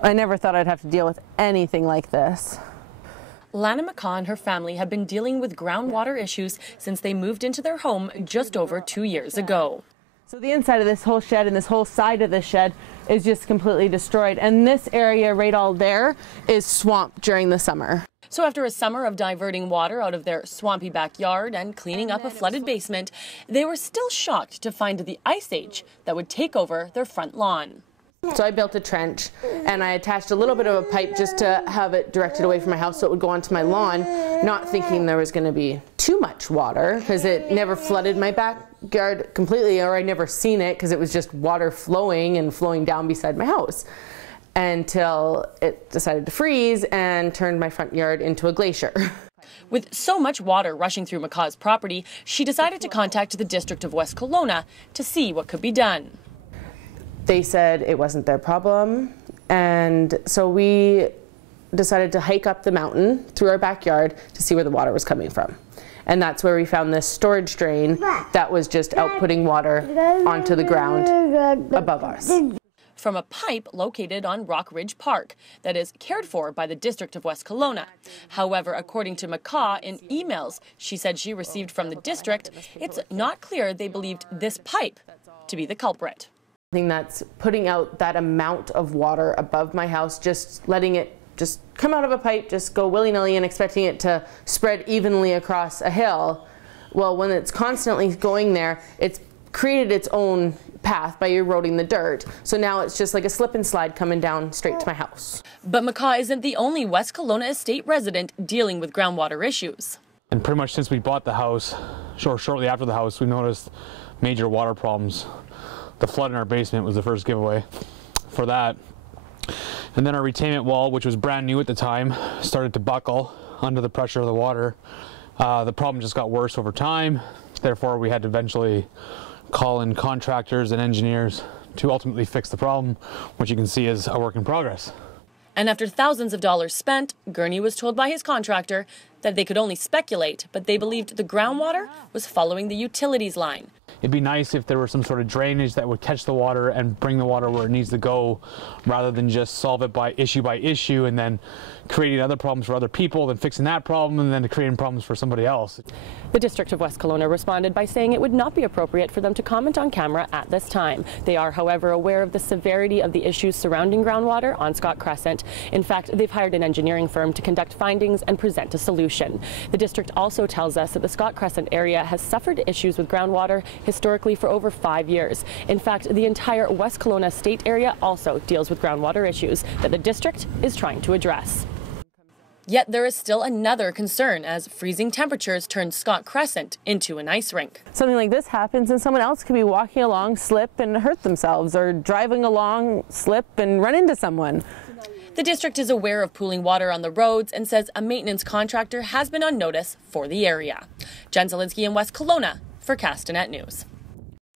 I never thought I'd have to deal with anything like this. Lana McCaw and her family have been dealing with groundwater issues since they moved into their home just over 2 years ago. So the inside of this whole shed and this whole side of the shed is just completely destroyed. And this area right all there is swamp during the summer. So after a summer of diverting water out of their swampy backyard and cleaning up a flooded basement, they were still shocked to find the ice age that would take over their front lawn. So I built a trench and I attached a little bit of a pipe just to have it directed away from my house so it would go onto my lawn, not thinking there was going to be too much water because it never flooded my backyard completely, or I'd never seen it because it was just water flowing and flowing down beside my house until it decided to freeze and turned my front yard into a glacier. With so much water rushing through McCaw's property, she decided to contact the District of West Kelowna to see what could be done. They said it wasn't their problem, and so we decided to hike up the mountain through our backyard to see where the water was coming from. And that's where we found this storage drain that was just outputting water onto the ground above us. From a pipe located on Rock Ridge Park that is cared for by the District of West Kelowna. However, according to McCaw, in emails she said she received from the district, it's not clear they believed this pipe to be the culprit. That's putting out that amount of water above my house, just letting it just come out of a pipe, just go willy-nilly and expecting it to spread evenly across a hill. Well, when it's constantly going there, it's created its own path by eroding the dirt. So now it's just like a slip and slide coming down straight to my house. But McCaw isn't the only West Kelowna estate resident dealing with groundwater issues. And pretty much since we bought the house, shortly after the house, we noticed major water problems. The flood in our basement was the first giveaway for that. And then our retainment wall, which was brand new at the time, started to buckle under the pressure of the water. The problem just got worse over time. Therefore, we had to eventually call in contractors and engineers to ultimately fix the problem, which you can see is a work in progress. And after thousands of dollars spent, Gurney was told by his contractor that they could only speculate, but they believed the groundwater was following the utilities line. It'd be nice if there was some sort of drainage that would catch the water and bring the water where it needs to go, rather than just solve it by issue and then creating other problems for other people, then fixing that problem and then creating problems for somebody else. The District of West Kelowna responded by saying it would not be appropriate for them to comment on camera at this time. They are, however, aware of the severity of the issues surrounding groundwater on Scott Crescent. In fact, they've hired an engineering firm to conduct findings and present a solution. The district also tells us that the Scott Crescent area has suffered issues with groundwater historically for over 5 years. In fact, the entire West Kelowna state area also deals with groundwater issues that the district is trying to address. Yet there is still another concern as freezing temperatures turn Scott Crescent into an ice rink. Something like this happens and someone else could be walking along, slip and hurt themselves, or driving along, slip and run into someone. The district is aware of pooling water on the roads and says a maintenance contractor has been on notice for the area. Jen Zielinski in West Kelowna for Castanet News.